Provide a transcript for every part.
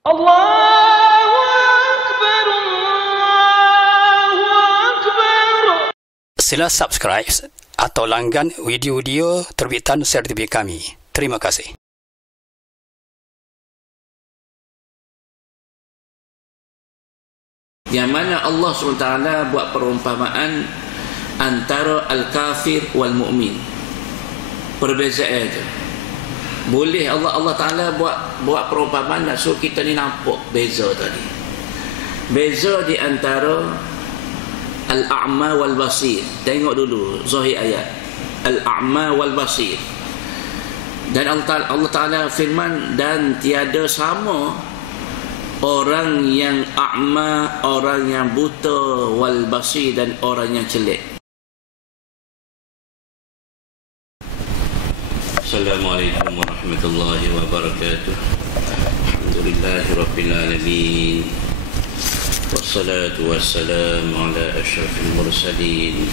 Allahu Akbar, Allahu Akbar. Sila subscribe atau langgan video-video terbitan CRTV kami. Terima kasih. Yang mana Allah SWT buat perumpamaan antara al-kafir wal-mu'min. Perbezaan itu. Boleh Allah Ta'ala buat perumpamaan nak suruh kita ni nampak beza tadi. Beza di antara al-a'ma wal-basir. Tengok dulu zahir ayat. Al-a'ma wal-basir. Dan Allah Ta'ala firman, dan tiada sama orang yang a'ma, orang yang buta, wal-basir, dan orang yang celik. Assalamualaikum warahmatullahi wabarakatuh. Alhamdulillahi rabbil alamin. Wassalatu wassalamu ala asyrafil mursalin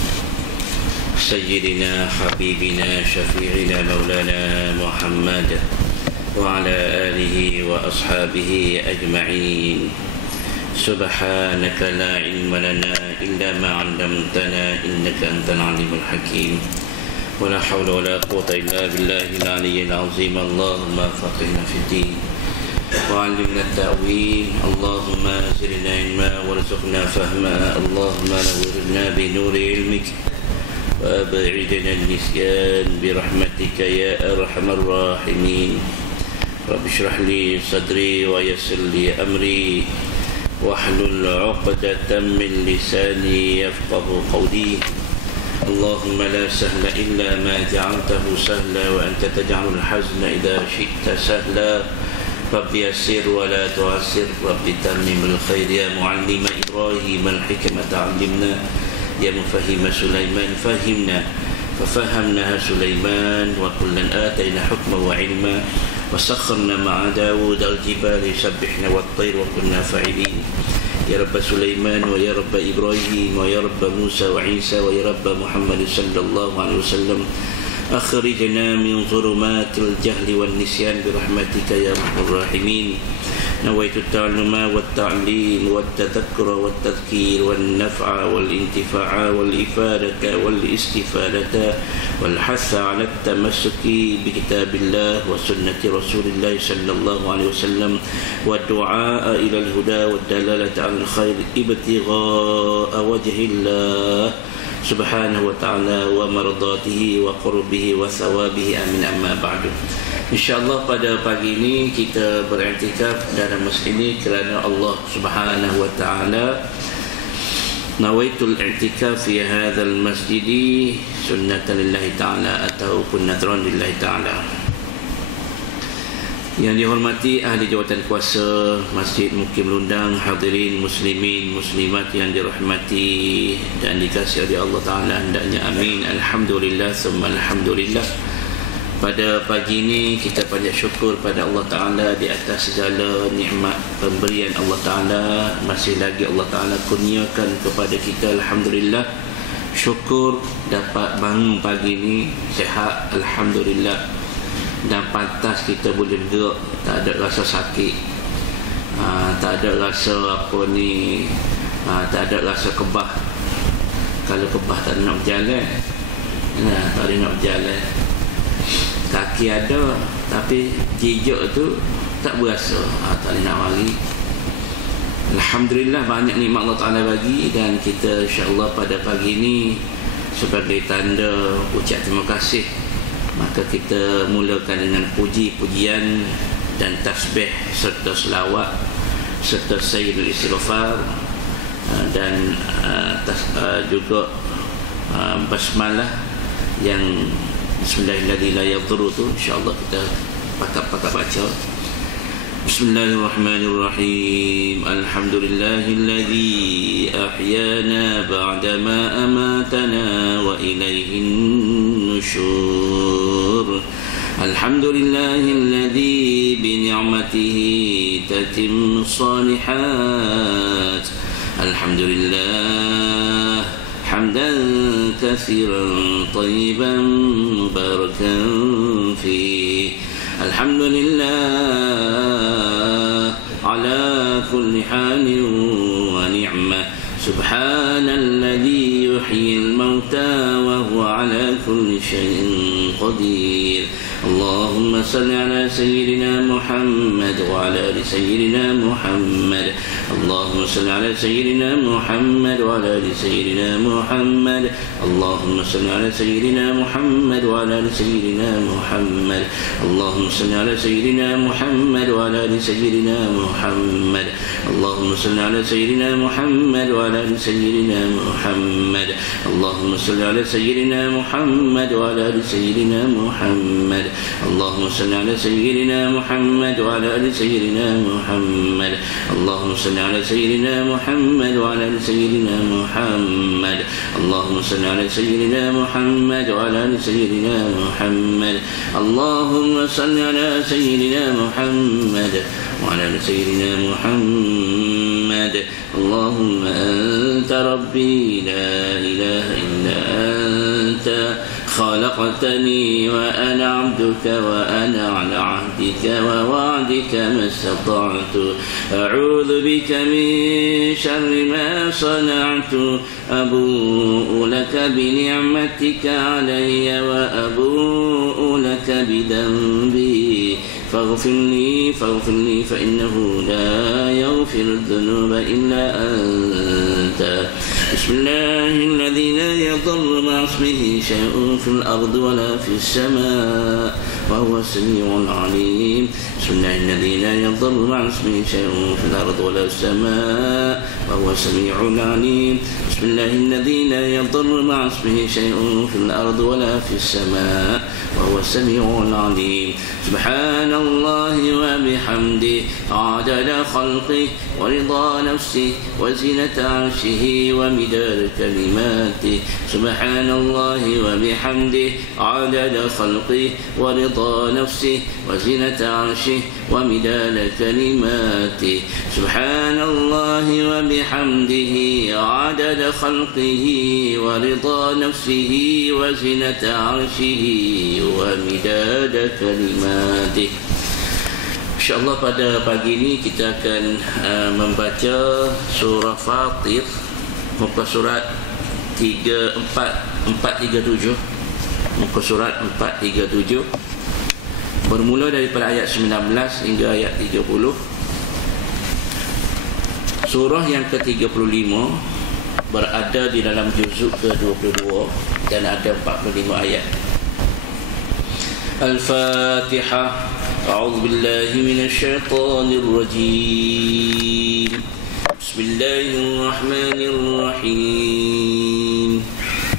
sayyidina habibina syafi'ina maulana Muhammad wa ala alihi wa ashabihi ajma'in. Subhanaka la ilma lana illa ma 'allamtana innaka antal alimul hakim. ولا حول ولا قوة إلا بالله العلي العظيم. اللهم فقهنا في الدين وعلمنا التأويل. اللهم زدنا علما وارزقنا فهما. اللهم نورنا بنور علمك وأبعدنا النسيان برحمتك يا أرحم الراحمين. رب اشرح لي صدري ويسر لي أمري واحلل عقدة من لساني يفقه قولي. اللهم لا سهل إلا ما جعلته سهلا وأنت تجعل الحزن إذا شئت سهلا. رب يسر ولا تعسر. رب تمم الخير. يا معلم إبراهيم الحكمة علمنا. يا مفهم سليمان فهمنا. ففهمناها سليمان. وكلا آتينا حكما وعلما. وسخرنا مع داود الجبال يسبحنا والطير وكنا فاعلين. يا رب سليمان ويا رب إبراهيم ويا رب موسى وعيسى ويا رب محمد صلى الله عليه وسلم أخرجنا من ظلمات الجهل والنسيان برحمتك يا أرحم الراحمين. نويت التعلم والتعليم والتذكر والتذكير والنفع والانتفاع والإفادة والاستفادة والحث على التمسك بكتاب الله وسنة رسول الله صلى الله عليه وسلم والدعاء إلى الهدى والدلالة على الخير ابتغاء وجه الله سبحانه وتعالى ومرضاته وقربه وثوابه. آمين. أما بعد. InsyaAllah pada pagi ini kita beriktikaf dalam masjid ini kerana Allah Subhanahu wa taala. Nawaitul i'tikaf fi hadzal masjid sunnatan lillahi taala ataupun nadran lillahi taala. Yang dihormati ahli jawatan kuasa Masjid Mukim Lundang, hadirin muslimin muslimat yang dirahmati dan dikasihi oleh Allah taala, hendaknya amin. Alhamdulillah summa alhamdulillah. Pada pagi ini kita banyak syukur pada Allah Ta'ala di atas segala nikmat pemberian Allah Ta'ala. Masih lagi Allah Ta'ala kurniakan kepada kita. Alhamdulillah. Syukur dapat bangun pagi ini sihat. Alhamdulillah. Dan pantas kita boleh gerak. Tak ada rasa sakit. Tak ada rasa apa ni. Tak ada rasa kebah. Kalau kebah tak nak berjalan. Tak ada nak berjalan. Kaki ada tapi jejak tu tak berasa, tak boleh nak mari. Alhamdulillah banyak nikmat Allah Ta'ala bagi. Dan kita insyaAllah pada pagi ini sebagai tanda ucap terima kasih, maka kita mulakan dengan puji-pujian dan tasbih serta selawat serta sayyidul istighfar dan juga basmalah yang Bismillahirrahmanirrahim la yadhurru tu insya-Allah kita pakat baca. Bismillahirrahmanirrahim. Alhamdulillahilladzi ahyana ba'da ma amatana wa ilayhin nusyur. Alhamdulillahilladzi bi ni'matihi tatimmu shalihat. Alhamdulillah حمدا كثيرا طيبا مباركا فيه. الحمد لله على كل حال ونعمة. سبحان الذي يحيي الموتى وهو على كل شيء قدير. اللهم صل على سيدنا محمد وعلى آل سيدنا محمد. اللهم صل على سيدنا محمد وعلى آل سيدنا محمد. اللهم صل على سيدنا محمد وعلى آل سيدنا محمد. اللهم صل على سيدنا محمد وعلى آل سيدنا محمد. اللهم صل على سيدنا محمد وعلى آل سيدنا محمد. اللهم صل على سيدنا محمد وعلى آل سيدنا محمد. اللهم صل على سيدنا محمد وعلى آل سيدنا محمد. اللهم صل على سيدنا محمد وعلى آل سيدنا محمد. اللهم صل على سيدنا محمد وعلى آل سيدنا محمد. اللهم صل على سيدنا محمد وعلى آل سيدنا محمد. اللهم أنت ربي لا إله إلا أنت خلقتني وأنا عبدك وأنا على عهدك ووعدك ما استطعت. أعوذ بك من شر ما صنعت. أبوء لك بنعمتك علي وأبوء لك بذنبي فاغفر لي فإنه لا يغفر الذنوب إلا أنت. بسم الله الذي لا يضر مع اسمه شيء في الأرض ولا في السماء وهو السميع العليم. بسم الله الذي لا يضر مع اسمه شيء في الأرض ولا في السماء وهو السميع العليم. بسم الله الذي لا يضر مع اسمه شيء في الأرض ولا في السماء وهو السميع العليم. سبحان الله وبحمده عدد خلقه ورضا نفسه وزنة عرشه ومداد كلماته. سبحان الله وبحمده عدد خلقه ورضا نفسه وزنة عرشه ومداد كلماته. سبحان الله وبحمده عدد خلقه ورضا نفسه وزنة عرشه ومداد كلماته. InsyaAllah pada pagi ini kita akan membaca surah Fatir, muka surat 437, muka surat 437, bermula daripada ayat 19 hingga ayat 30. Surah yang ke-35 berada di dalam juzuk ke-22 dan ada 45 ayat. Al-Fatihah. أعوذ بالله من الشيطان الرجيم. بسم الله الرحمن الرحيم.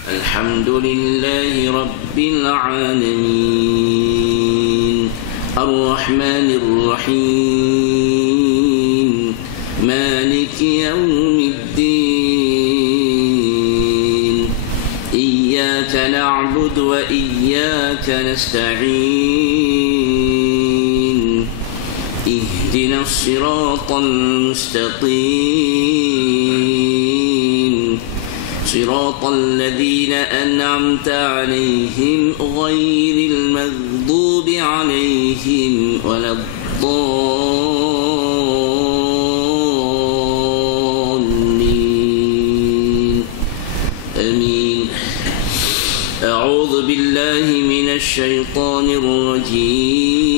الحمد لله رب العالمين الرحمن الرحيم مالك يوم الدين إياك نعبد وإياك نستعين اهدنا الصراط المستقيم صراط الذين أنعمت عليهم غير المغضوب عليهم ولا الضالين آمين. أعوذ بالله من الشيطان الرجيم.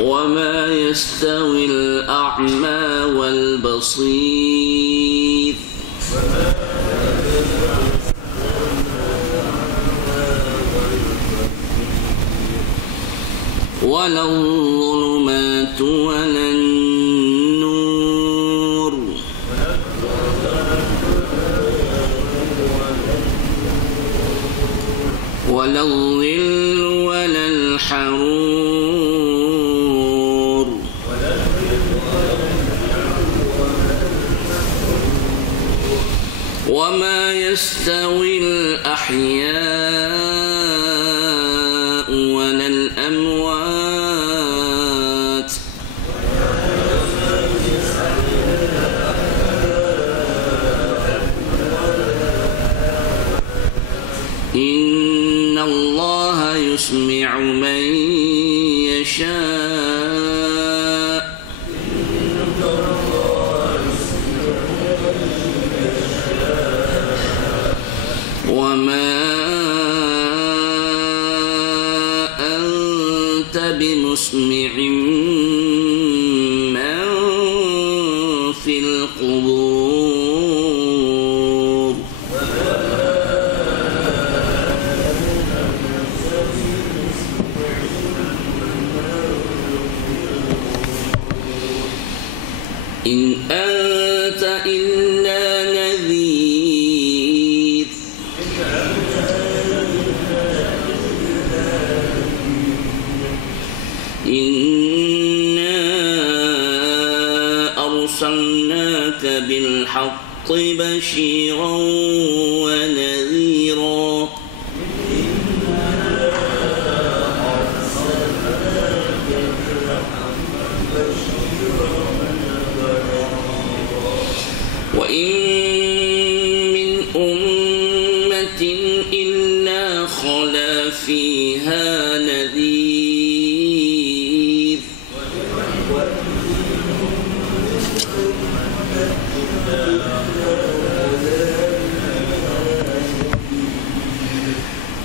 وما يستوي الأعمى والبصير ولا الظلمات ولا النور ولا الظل ولا الحرور وما يستوي الأحياء ولا الأموات إن الله يسمع من يشاء وما أنت بمسمع من في القبور إن أنت إلا نذير إنا أرسلناك بالحق بشيرا ونذيرا وإن من أمة إلا خلا فيها نذير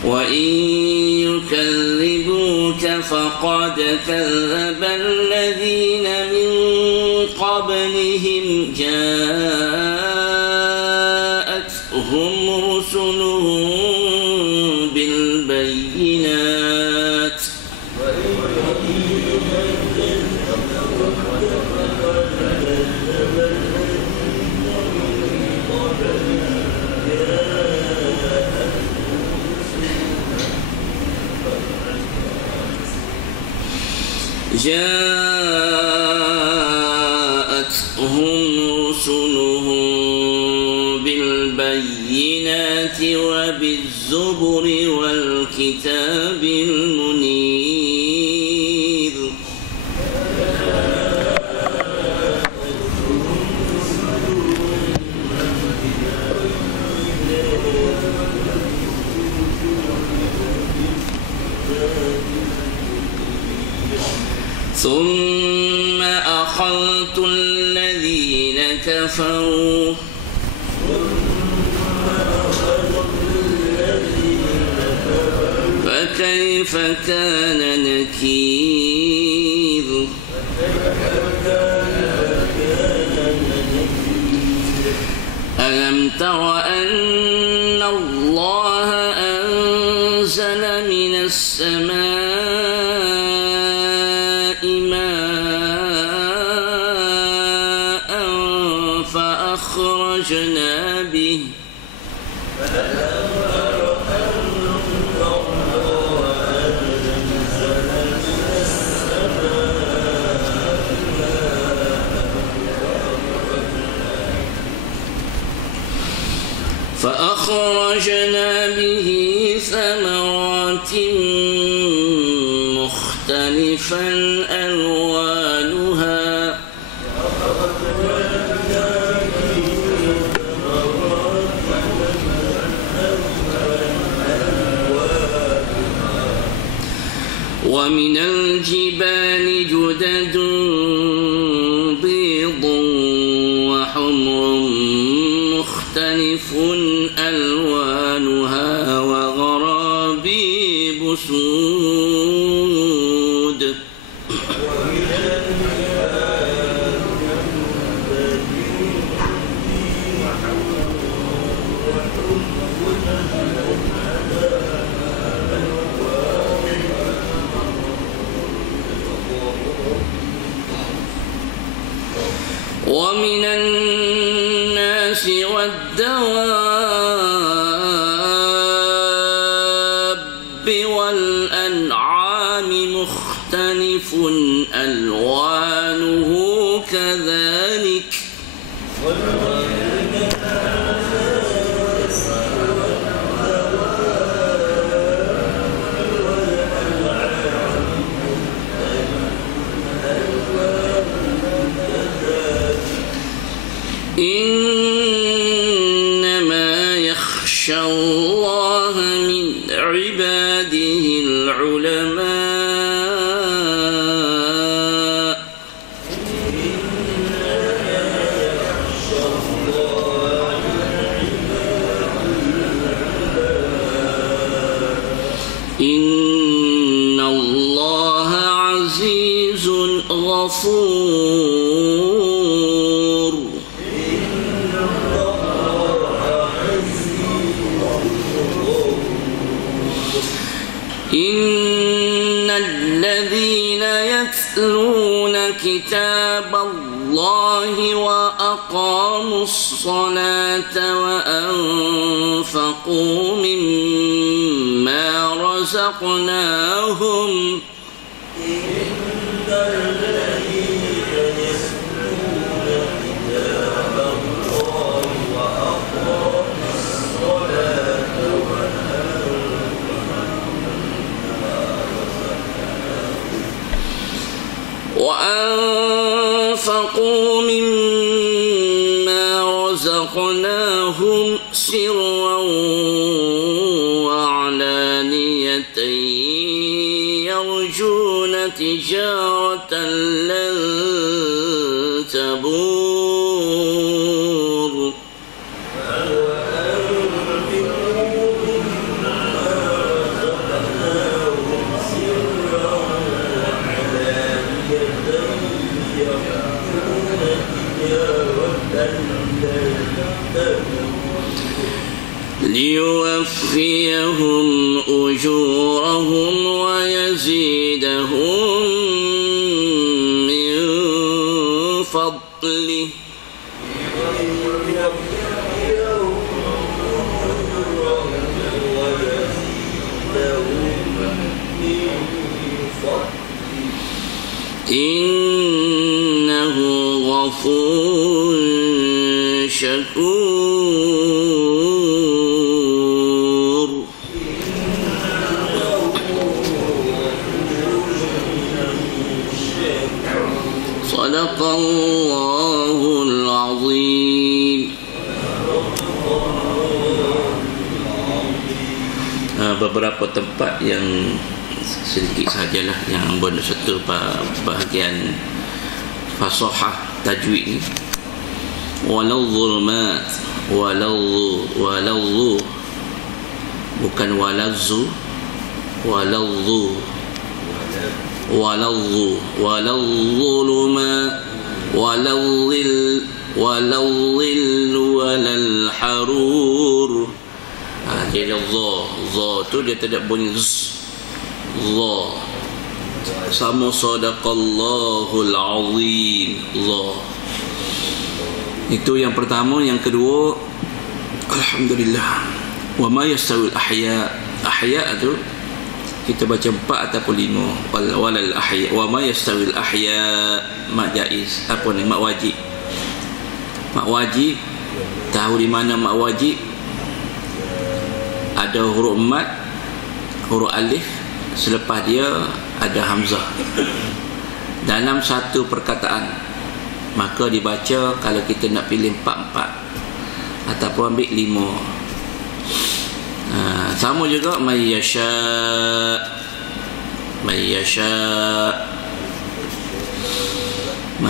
وإن يكذبوك فقد كذب الذين من قبلهم جاءتهم رسلهم بالبينات جاءتهم رسلهم بالبينات وبالزبر والكتاب المنير ثم أخذت الذين كفروا فكيف كان نكير ألم تر أن الله أنزل من السماء ماء فأخرجنا به ثمرات مختلفا ألوانها ومن الجبال جدد بيض وحمر مختلف ألوانها وغرابيب سود ومن الناس والدواب والأنعام مختلف ألوانه كذلك إنما يخشى الله من عباده عباده العلماء إن الله عزيز غفور إن الذين يتلون كتاب الله وأقاموا الصلاة وأنفقوا مما رزقناهم وأنفقوا مما رزقناهم سرا وعلانية يرجون تجارة لن تبور ليوفيهم أجورهم ويزيدهم من فضله إنه غفور شكور صدق الله العظيم. Beberapa tempat yang sedikit sajalah yang bonus satu bahagian fasahah tajwid ni. Walau zulmat, walau bukan walazzu, walau zulma, walau walal harur. Jadi za tu dia tidak bunyi z. Za sama sadaqallahul azim. Za itu yang pertama. Yang kedua, alhamdulillah, wa ma yastawil ahya. Ahya tu kita baca 4 ataupun 5. Walal ahya, wa ma yastawil ahya. Mak jaiz, apa ni, mak wajib. Mak wajib, tahu di mana mak wajib? Ada huruf mat, huruf alif, selepas dia ada hamzah dalam satu perkataan, maka dibaca kalau kita nak pilih 4 ataupun ambil 5. Sama juga mayyasha.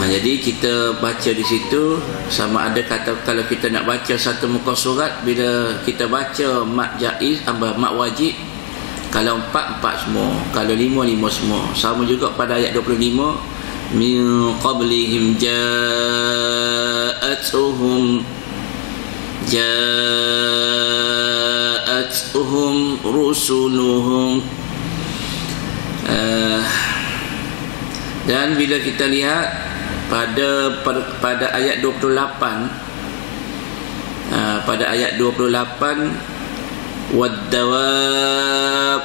Jadi kita baca di situ sama ada kata, kalau kita nak baca satu muka surat, bila kita baca mat jaiz, mat wajib, kalau 4 semua, kalau 5 semua. Sama juga pada ayat 25, min qablihim ja'atuhum rusuluhum. Dan bila kita lihat pada ayat 28, pada ayat 28, waddawab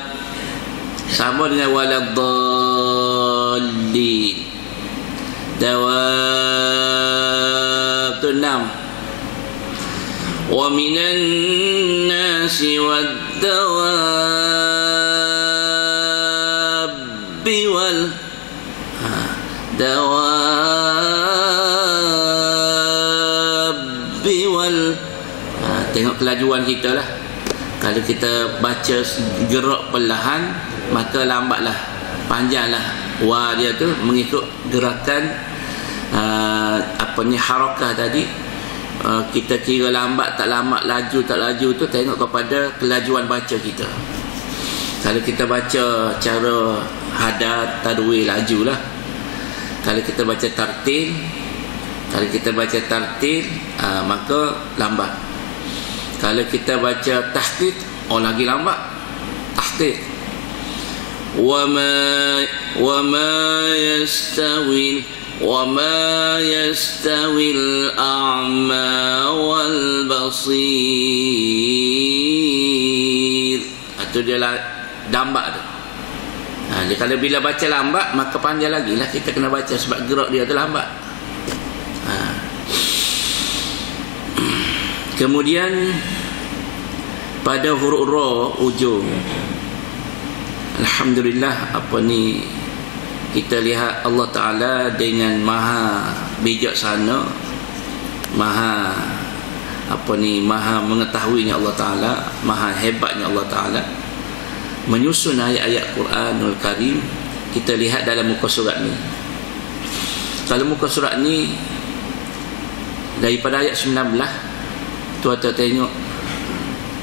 sama dengan waladdallin. Dawab tu 6. Wa minan nasi waddawabbi wal dawabbi wal. Tengok kelajuan kita lah. Kalau kita baca gerak perlahan, maka lambatlah, panjanglah wa dia tu mengikut gerakan harakah tadi. Kita kira lambat tak lambat, laju tak laju tu tengok kepada kelajuan baca kita. Kalau kita baca cara hadad, tadwil, lajulah. Kalau kita baca tartil, maka lambat. Kalau kita baca tahqiq, lagi lambat. Tahqiq. Wa ma yastawi al-a'ma wal basir. Itu dia dampak tu. Dia kalau bila baca lambat, maka panjang lagi lah kita kena baca, sebab gerak dia tu lambat. Kemudian pada huruf ra ujung, alhamdulillah, kita lihat Allah Ta'ala dengan maha bijaksana, maha mengetahuinya Allah Ta'ala, maha hebatnya Allah Ta'ala menyusun ayat-ayat Quranul Karim. Kita lihat dalam muka surat ni. Kalau muka surat ni daripada ayat 19, tuan-tuan tengok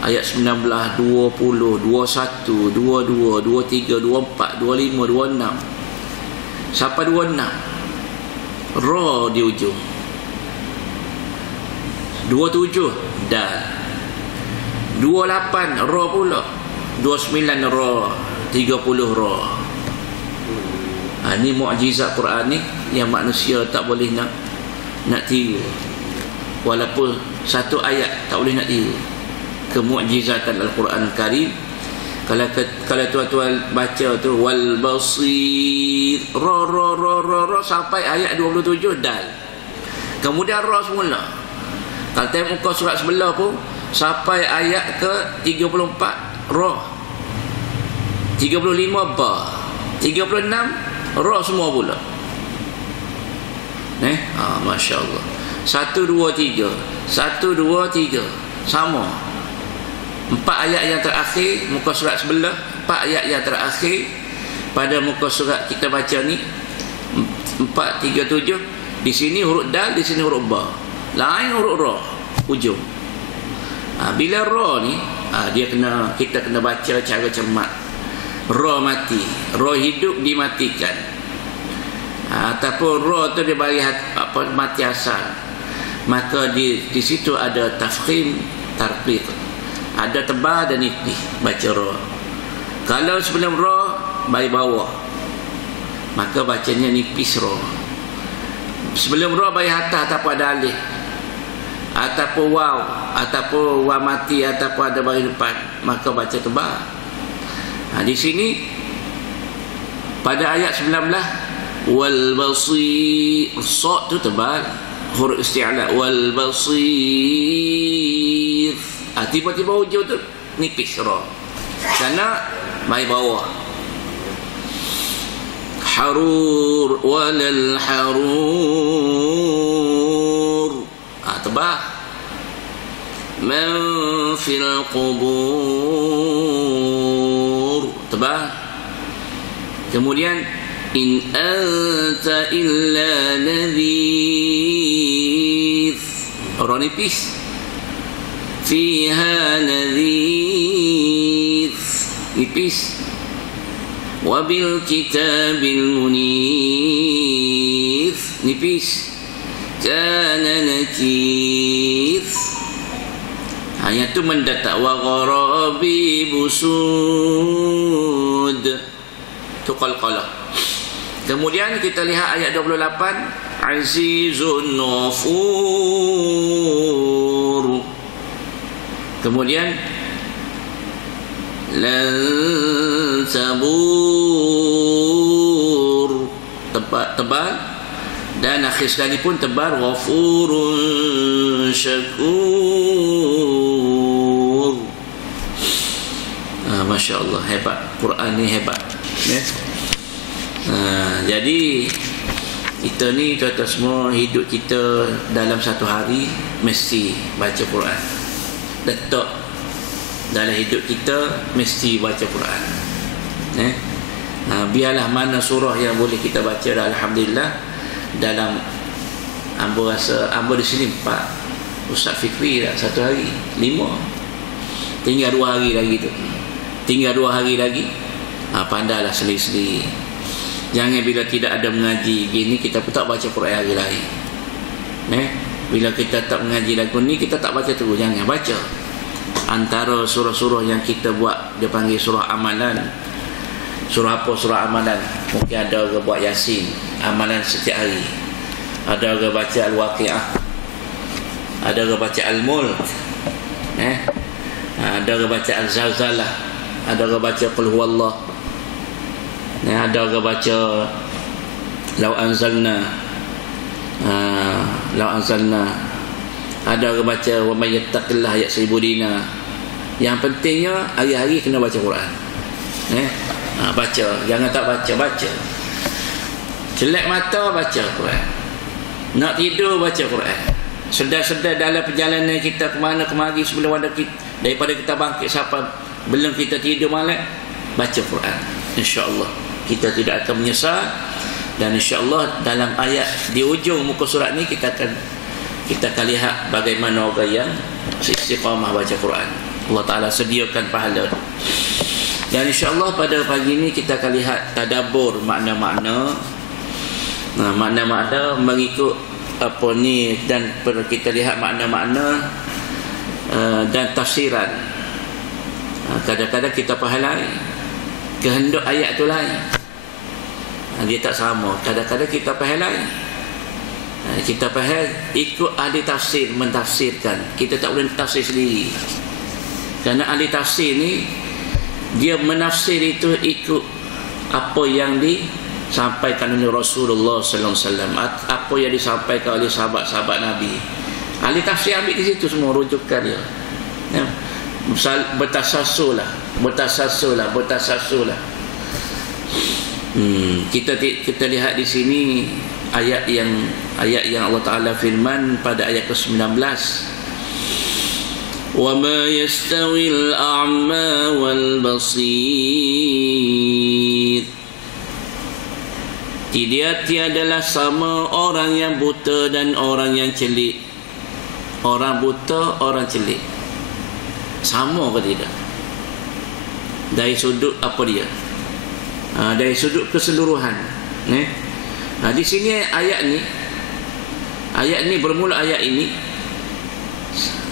ayat 19, 20, 21, 22, 23, 24, 25, 26 sampai 26 ra di ujung, 27 dal, 28 ra pula, 29 ra, 30 ra. Ini mukjizat Quran ni yang manusia tak boleh nak tiru. Walaupun satu ayat tak boleh nak tiru kemukjizatan Al-Quran Al-Karim. Kalau tuan-tuan baca tu wal basir, ra sampai ayat 27 dal, kemudian ra semula. Kalau tengok muka surat sebelah pun sampai ayat ke 34 ra, 35 ba, 36 ra semua pula. Masya Allah. 1, 2, 3 sama. 4 ayat yang terakhir muka surat sebelah, 4 ayat yang terakhir pada muka surat kita baca ni 4, 3, 7. Di sini huruf dal, di sini huruf ba, lain huruf ra ujung. Bila ra ni kita kena baca cara cermat. Ra mati, ra hidup dimatikan, ataupun ra tu dia bagi mati asal. Maka di situ ada tafkhim, tarqiq, ada tebal dan nipis baca ra. Kalau sebelum ra bagi bawah, maka bacanya nipis ra. Sebelum ra bagi atas ataupun ada alif, ataupun waw, ataupun waw mati, ataupun ada bagi depan, maka baca tebal. Di sini pada ayat 19 wal basir, sad tu tebal, huruf isti'la, wal basir. Tiba-tiba hujung tu nipis ra, kerana mai bawah. Harur walal harur, tebal. Man fil qubur, tebal. Kemudian in anta illa nadhir, ra nipis. Fiha nadhir, nipis. Wabil kitabil munir, nipis. Kana nakir, ayat tu mendatak. Wa gharabi busud, tu qalqalah. Kemudian kita lihat ayat 28, azizun ghafur. Kemudian lan tabur, tebal, dan akhir sekali pun tebal, ghafurun syakur. Masya Allah, hebat Quran ni, hebat. Jadi kita ni tuan-tuan semua, hidup kita dalam satu hari mesti baca Quran. Letak dalam hidup kita mesti baca Quran. Biarlah mana surah yang boleh kita baca, alhamdulillah. Dalam hamba rasa hamba di sini 4, Ustaz Fikri dah 1 hari 5, tinggal 2 hari lagi tu, tinggal 2 hari lagi. Pandailah seli-seli. Jangan bila tidak ada mengaji gini kita pun tak baca Quran hari lain. Bila kita tak mengaji lagu ni, kita tak baca terus. Jangan baca. Antara surah-surah yang kita buat, dia panggil surah amalan. Surah apa? Surah amalan. Mungkin ada orang buat Yasin, amalan setiap hari. Ada orang baca Al-Waqi'ah, ada orang baca Al-Mulk, ada orang baca Al-Zalzalah, ada orang baca Qul Huwallah, ada orang baca Law Anzalna, ada orang baca Wa may yattaqillah ya'sibu dina. Yang pentingnya hari-hari kena baca Quran. Baca, jangan tak baca, baca. Celak mata, baca Quran. Nak tidur, baca Quran. Sedar-sedar dalam perjalanan kita ke mana kemari, sebelum ada kita, daripada kita bangkit sampai belum kita tidur malam, baca Quran. InsyaAllah kita tidak akan menyesal. Dan insyaAllah dalam ayat di ujung muka surat ni kita akan lihat bagaimana orang yang istiqamah baca Quran. Allah Ta'ala sediakan pahala. Dan insyaAllah pada pagi ini kita akan lihat tadabbur makna-makna. Makna-makna mengikut apa ni, dan kita lihat makna-makna dan tafsiran. Kadang-kadang kita faham lain, kehendak ayat tu lain, dia tak sama. Kadang-kadang kita faham lain, kita faham ikut ahli tafsir mentafsirkan. Kita tak boleh tafsir sendiri, kerana ahli tafsir ni dia menafsir itu ikut apa yang disampaikan oleh Rasulullah sallallahu alaihi wasallam, apa yang disampaikan oleh sahabat-sahabat Nabi. Ahli tafsir ambil di situ semua rujukan dia. Bertasassul lah. Kita lihat di sini ayat yang Allah Ta'ala firman pada ayat ke-19. وَمَا يَسْتَوِي الْأَعْمَى وَالْبَصِيرُ. Tiadalah sama orang yang buta dan orang yang celik. Orang buta, orang celik, sama ke tidak? Dari sudut apa dia? Dari sudut keseluruhan. Di sini ayat ni bermula ayat ini.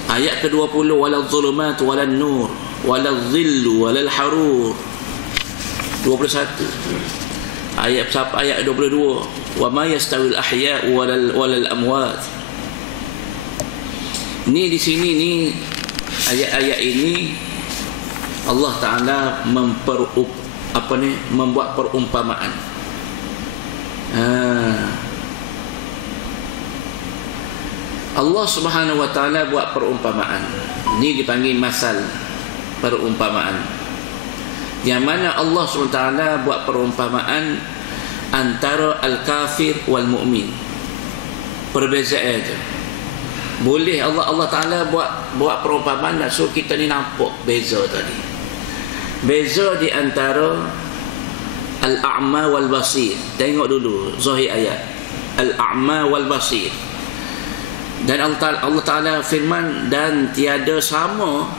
Ayat ke-20, walal zulumat walal nur walal zillu walal harur. 21. Ayat 22, wa ma yastawil ahya'u walal amwat. Ni di sini ni ayat-ayat ini Allah Ta'ala membuat perumpamaan. Allah Subhanahu wa Ta'ala buat perumpamaan. Ini dipanggil masal, perumpamaan. Yang mana Allah Subhanahu wa Ta'ala buat perumpamaan antara al-kafir wal mu'min. Perbezaan itu. Boleh Allah Ta'ala buat perumpamaan nak suruh kita ni nampak beza tadi. Beza di antara al-a'ma wal basir. Tengok dulu zahir ayat. Al-a'ma wal basir. Dan Allah Ta'ala firman, dan tiada sama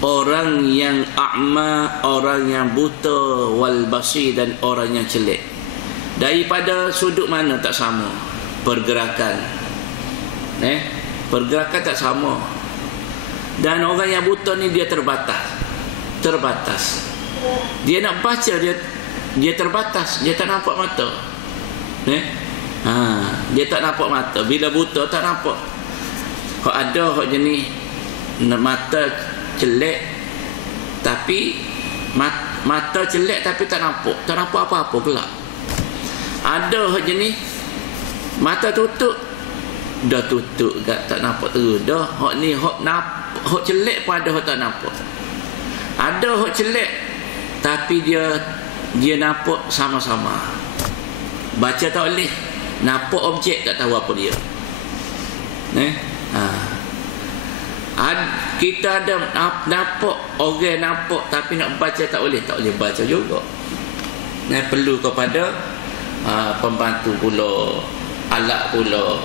orang yang a'ma, orang yang buta, wal basir, dan orang yang celik. Daripada sudut mana tak sama? Pergerakan. Pergerakan tak sama. Dan orang yang buta ni dia terbatas. Dia nak baca, dia terbatas, dia tak nampak mata. Dia tak nampak mata. Bila buta tak nampak. Kalau ada hak jenis mata celek, tapi mata celek tapi tak nampak apa-apa gelap. Ada hak jenis mata tutup, dah tutup tak nampak terus dah. Hak ni hak celek pun ada hak tak nampak. Ada hak celek tapi dia nampak sama-sama. Baca tak boleh, nampak objek tak tahu apa dia. Kita ada nampak, orang nampak, tapi nak baca tak boleh baca juga. Perlu kepada pembantu pula, alat pula,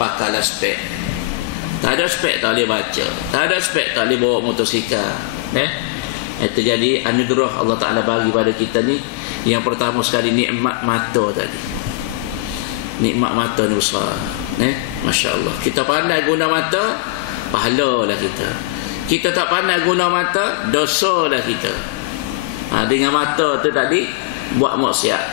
pakar spek. Tak ada spek tak boleh baca, tak ada spek tak boleh bawa motosikal. Itu jadi anugerah Allah Ta'ala bagi pada kita ni. Yang pertama sekali, nikmat mata tadi. Nikmat mata ni besar. Masya Allah. Kita pandai guna mata, pahala lah kita. Kita tak pandai guna mata, dosa lah kita. Dengan mata tu tadi buat maksiat.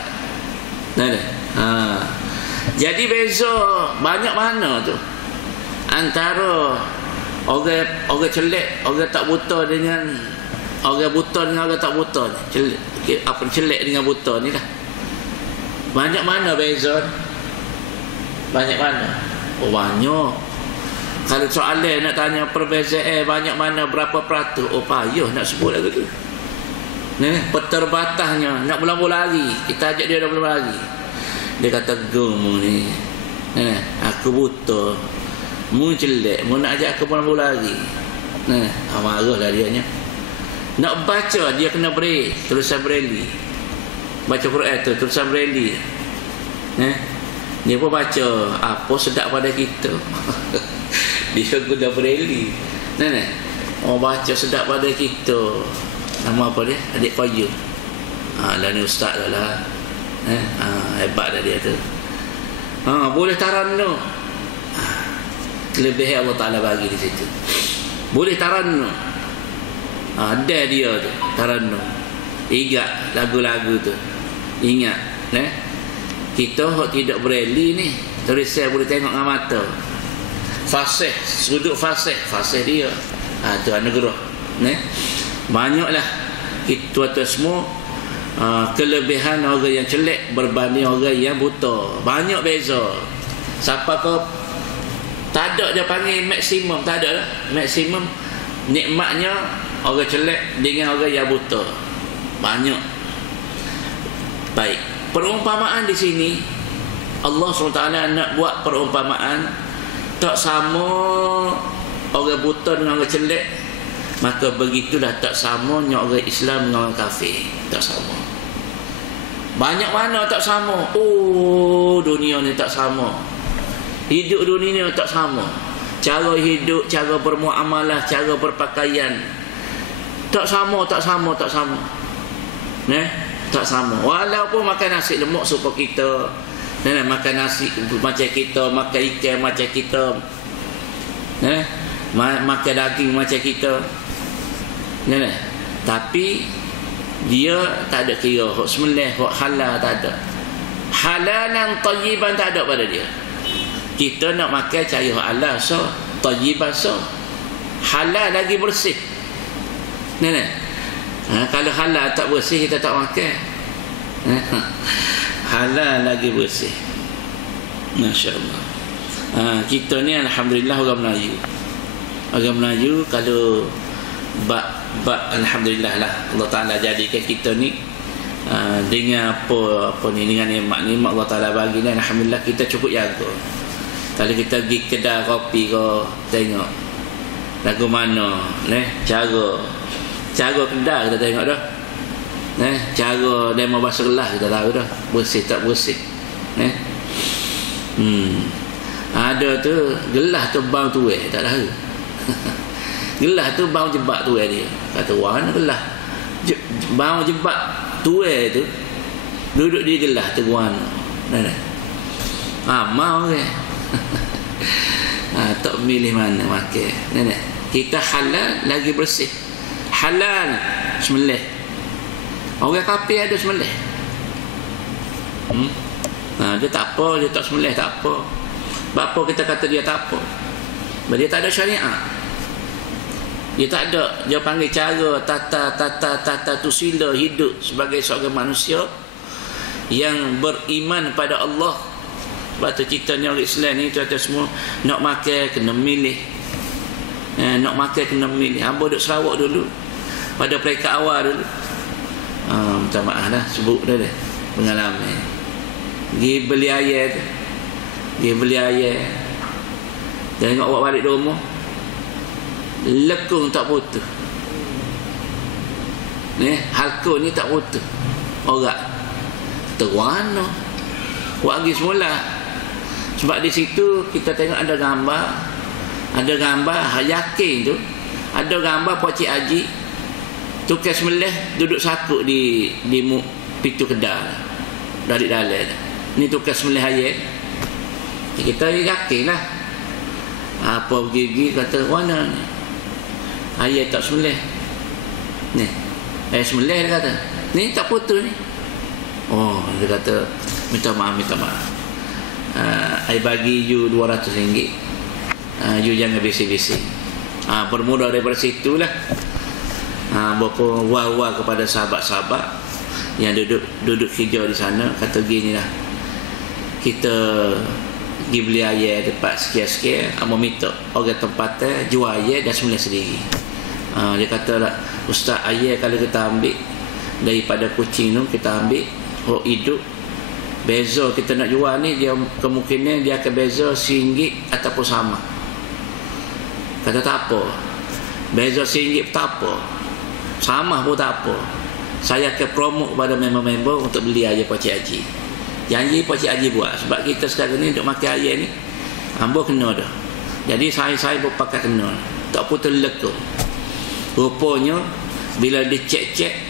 Jadi beza banyak mana tu antara orang celek, orang tak buta dengan orang buta dengan orang tak buta ni. Celek dengan buta ni lah. Banyak mana beza? Banyak mana? Oh, banyak. Kalau soalan nak tanya perbezaan banyak mana berapa peratus, oh payah nak sebut lagi tu. Peterbatasnya nak berlambung lagi. Kita ajak dia dah berlambung lagi. Dia kata, "Gemu ni. Aku buta. Mu jelek, mu nak ajak aku berlambung lagi." Marahlah dia nya. Nak baca dia kena braille, tulisan braille. Baca Quran tu tulisan braille. Dia pun baca apa sedap pada kita. Dia guna braille. Baca sedap pada kita. Nama apa dia? Adik Qayyum. Lah ni ustaz dah lah. Hebat dah dia tu. Boleh tarannu. Kelebihan Allah Ta'ala bagi di situ. Boleh tarannu. Ada dia tu tarannu. Ingat lagu-lagu tu. Ingat. Kita tidak braille ni, tulisan boleh tengok dengan mata. Fasih, sudut fasih dia. Tu anugerah. Banyaklah kita semua kelebihan orang yang celek berbanding orang yang buta. Banyak beza. Siapa kau tak ada dia panggil maksimum, tak ada lah. Maksimum nikmatnya orang celek dengan orang yang buta. Banyak. Baik. Perumpamaan di sini Allah SWT nak buat perumpamaan tak sama orang buta dengan orang celek, maka begitulah tak samanya orang Islam dengan orang kafir. Tak sama. Banyak mana tak sama. Oh, dunia ni tak sama. Hidup dunia ni tak sama. Cara hidup, cara bermuamalah, cara berpakaian tak sama. Tak sama. Walaupun makan nasi lemak supaya kita, makan nasi macam kita, makan ikan macam kita, makan daging macam kita, tapi dia tak ada kira hak sembelih, hak halal tak ada. Halalan tayyiban tak ada pada dia. Kita nak makan cari hak halal so, tayyiban so. Halal lagi bersih. Kalau halal tak bersih kita tak makan. Halal lagi bersih. Masya Allah. Kita ni alhamdulillah orang Melayu. Orang Melayu kalau alhamdulillah lah Allah Ta'ala jadikan kita ni dengan apa ni, dengan nikmat Allah Ta'ala bagi ni, alhamdulillah kita cukup jaga. Kalau kita pergi kedai kopi kau tengok lagu mana cara kedai kita tengok dah. Cara demo bahasa gelas kita tahu dah. Bersih tak bersih. Ada tu gelas tu bau tu tak tahu. Gelas tu bau jebak tu dia. Kata warna gelas. Bau jebak tu tu duduk di gelas tu warna. Mau ke? Tak milih mana makan. Kita halal lagi bersih. Halal sembelih. Orang kafir ada sembelih. Dia tak apa, dia tak sembelih tak apa. Bapa kita kata dia tak apa. Dia tak ada syariat. Dia tak ada. Dia panggil cara tata tu sila hidup sebagai seorang manusia yang beriman pada Allah. Sebab tu kita ni orang Islam ni tuan-tuan semua nak makan kena milih. Nak makan kena milih. Hamba duduk Sarawak dulu. Pada peringkat awal dulu. Minta maaf dah sebut dah pengalaman. Dia beli air tu. Dia beli air. Tengok awak balik rumah. lekung tak putus. Halkun ni tak putus. Orang terwana buat lagi semula. Sebab di situ kita tengok ada gambar yakin tu, ada gambar Pak Cik Haji tukar sembelih duduk sakut di pintu kedai dari dalam. Ni tukar sembelih ayat. Kita yakin lah. Apa gigi kata mana ni ayat tak sembelih ni, sembelih dia kata ni tak putus ni. Oh, dia kata minta maaf. I bagi you RM200. You jangan bisik-bisik. Bermula daripada situlah. Bapa wah kepada sahabat-sahabat yang duduk hijau di sana, kata gini lah, kita pergi beli ayam tempat sekian-sekian, minta orang tempatnya jual ayam dan sembelih sendiri. Dia kata lah, Ustaz, ayam kalau kita ambil daripada kucing tu, kita ambil hidup, beza kita nak jual ni, dia kemungkinan dia akan beza RM1 ataupun sama. Kata tak apa, beza RM1 tak apa, sama pun tak apa, saya akan promote kepada member-member untuk beli ayam Pak Cik Haji. Janji Pak Cik Haji buat. Sebab kita sekarang ni duk makan ayam ni, hamba kena dah. Jadi saya berpakat kena, tak putus lekuk. Rupanya bila dia cek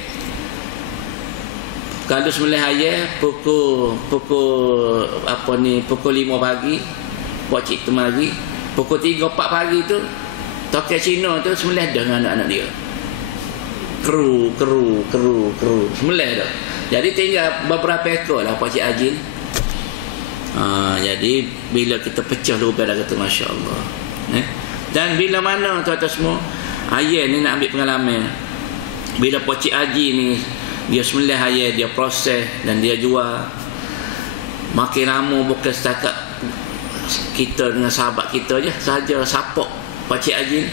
kalau sembelih ayam pukul 5 pagi, Pak Cik temari, pukul 3-4 pagi tu tokai Cina tu sembelih dah dengan anak-anak dia. Keru sembelih dah. Jadi tinggal beberapa ekor lah Pak Cik Haji. Jadi bila kita pecah lubang dah kata Masya Allah. Dan bila mana tuan-tuan semua, ayam ni nak ambil pengalaman. Bila Pak Cik Haji ni dia sembelih ayam, dia proses dan dia jual, makin lama bukan setakat kita dengan sahabat kita je sahaja sapok Pak Cik Haji ni.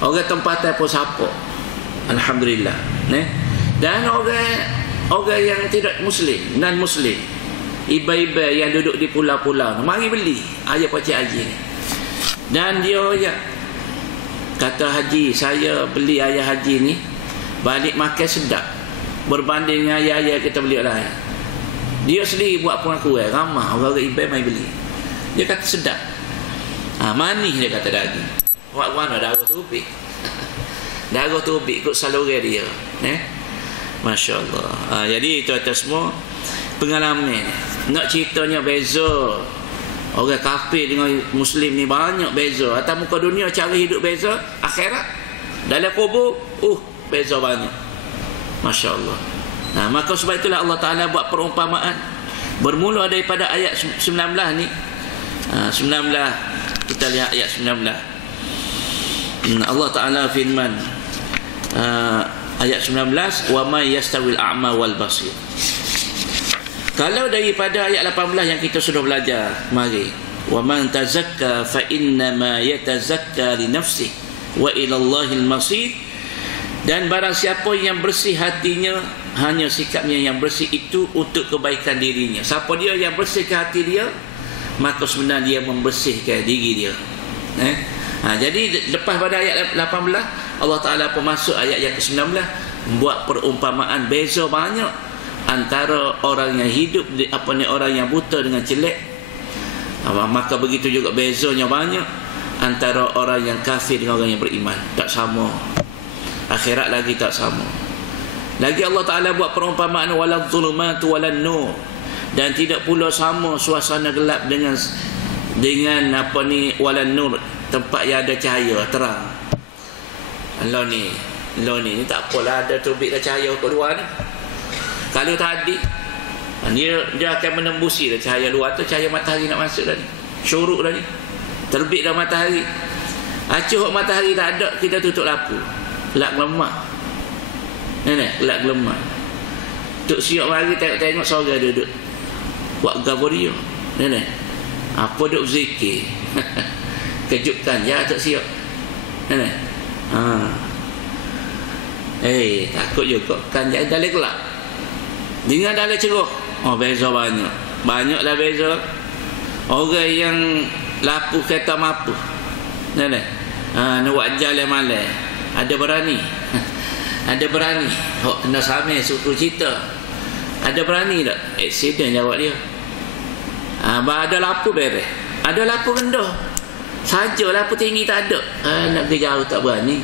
Orang tempatan pun sapok, alhamdulillah. Dan orang yang tidak muslim, non muslim, iba-iba yang duduk di pulau-pulau, mari beli ayam Pak Cik Haji ni. Dan dia kata, Haji, saya beli ayam Haji ni balik makan sedap berbanding dengan ayam-ayam kita beli lain. Dia sendiri buat pengakuan, ramai orang-orang iba mai beli. Dia kata sedap, manis, dia kata daging. Buat mana darah tubik. Darah tubik ikut saluran dia. Masya Allah. Jadi tuan-tuan semua, pengalaman nak ceritanya beza orang kafir dengan muslim ni, banyak beza. Atas muka dunia cara hidup beza, akhirat dalam kubur beza banyak. Masya Allah. Maka sebab itulah Allah Ta'ala buat perumpamaan bermula daripada ayat 19 ni. 19, kita lihat ayat 19. Allah Ta'ala firman, ayat 19, wa may yastawil a'ma wal basir. Kalau daripada ayat 18 yang kita sudah belajar, mari, wa man tazakka fa inna ma yatazakka li nafsihi wa ila Allahil masir. Dan barang siapa yang bersih hatinya, hanya sikapnya yang bersih itu untuk kebaikan dirinya. Siapa dia yang bersihkan hati dia, maka sebenarnya dia membersihkan diri dia. Jadi lepas pada ayat 18, Allah Ta'ala pun masuk ayat yang ke-19, membuat perumpamaan beza banyak antara orang yang hidup, orang yang buta dengan jelek. Maka begitu juga bezanya banyak antara orang yang kafir dengan orang yang beriman. Tak sama. Akhirat lagi tak sama. Lagi Allah Ta'ala buat perumpamaan walal zulumatu walal nur. Dan tidak pula sama suasana gelap dengan walal nur, tempat yang ada cahaya terang. Lo ni tak apalah, ada terbit cahaya kat luar ni. Kalau tadi dia akan menembusi dah cahaya luar tu, cahaya matahari nak masuk dah ni, syuruk dah ni, terbit dah matahari. Acuh matahari tak ada, kita tutup lampu, gelap gelemak. Gelap gelemak. Tok siap mari tengok sorang duduk buat gapo dia. Apa duk zikir. Kejutkan ya Tok siap. Takut juga kan jangan dalam gelap. Dengan dalam cerah. Beza banyak. Banyaklah beza. Orang yang lapu kereta mampu. nak buat jalan malam. Ada berani. Ada berani. Hok kena samai suku cerita. Ada berani tak? Aksiden jawab dia. Ada lapu beres. Ada lapu rendah. Saja lapu tinggi tak ada. Nak pergi jauh tak berani.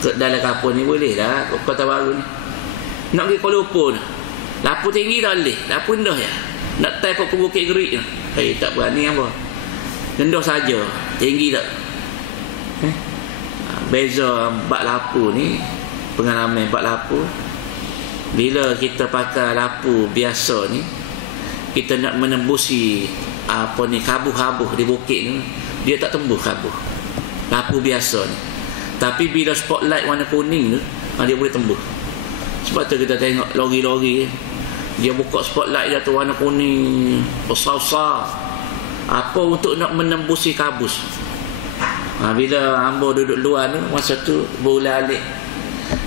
Dalam kapur ni boleh lah. Kota Baru ni. Nak pergi Kuala Lumpur ni. Lapu tinggi tak boleh. Lapu rendah ya. Nak type ke Bukit Gerik ni. Tak berani apa. Rendah saja. Tinggi tak. Beza bak lapu ni, pengalaman bak lapu, bila kita pakai lapu biasa ni, kita nak menembusi kabuh-kabuh di bukit ni, dia tak tembus kabuh lapu biasa ni. Tapi bila spotlight warna kuning tu, dia boleh tembus. Sebab tu kita tengok lori-lori, dia buka spotlight dia tu warna kuning besar-besar, apa untuk nak menembusi kabus. Bila hamba duduk luar tu, masa tu bola alik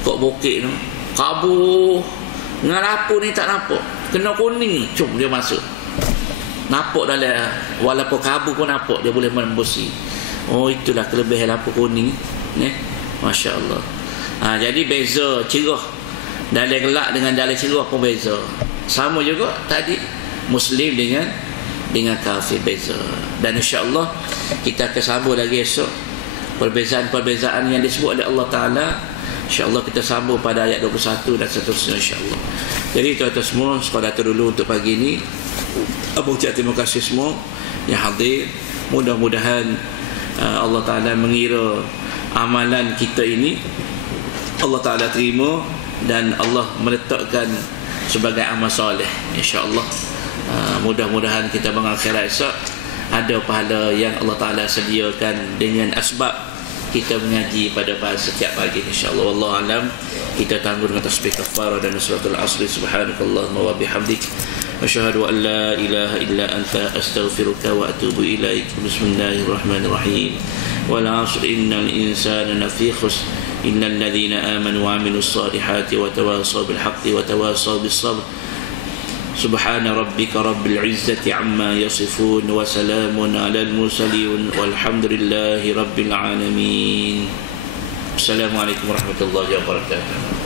kok bukit tu, kabuh dengan lapu ni tak nampak, kena kuning cum dia masuk, nampak dalam walaupun kabuh pun nampak, dia boleh menembusi. Itulah kelebihan lapu kuning ni. Masya Allah. Jadi beza cerah dalam gelap dengan dalam cerah pun beza. Sama juga tadi Muslim dengan kafir beza. Dan insya-Allah kita akan sambung lagi esok perbezaan-perbezaan yang disebut oleh Allah Taala. InsyaAllah kita sambung pada ayat 21 dan seterusnya insyaAllah. Jadi tuan-tuan semua, sekadar dulu untuk pagi ini. Abang ucap terima kasih semua yang hadir. Mudah-mudahan Allah Ta'ala mengira amalan kita ini Allah Ta'ala terima dan Allah meletakkan sebagai amal soleh insyaAllah. Mudah-mudahan kita mengakhirat esok ada pahala yang Allah Ta'ala sediakan dengan asbab kita mengaji pada setiap pagi insyaAllah. Wallahu alam. Kita tangguh dengan tasbih kafarah dan suratul asri. Subhanakallahumma wa bihamdik, asyhadu an la ilaha illa anta, astaghfiruka wa atubu ilaik. Bismillahirrahmanirrahim. Wal 'asri innal insana lafi khusr innal ladzina amanu wa 'amilus solihati wa tawassaw bil haqqi wa tawassaw bis sabr. سبحان ربك رب العزة عما يصفون وسلام على المرسلين والحمد لله رب العالمين. السلام عليكم ورحمة الله وبركاته.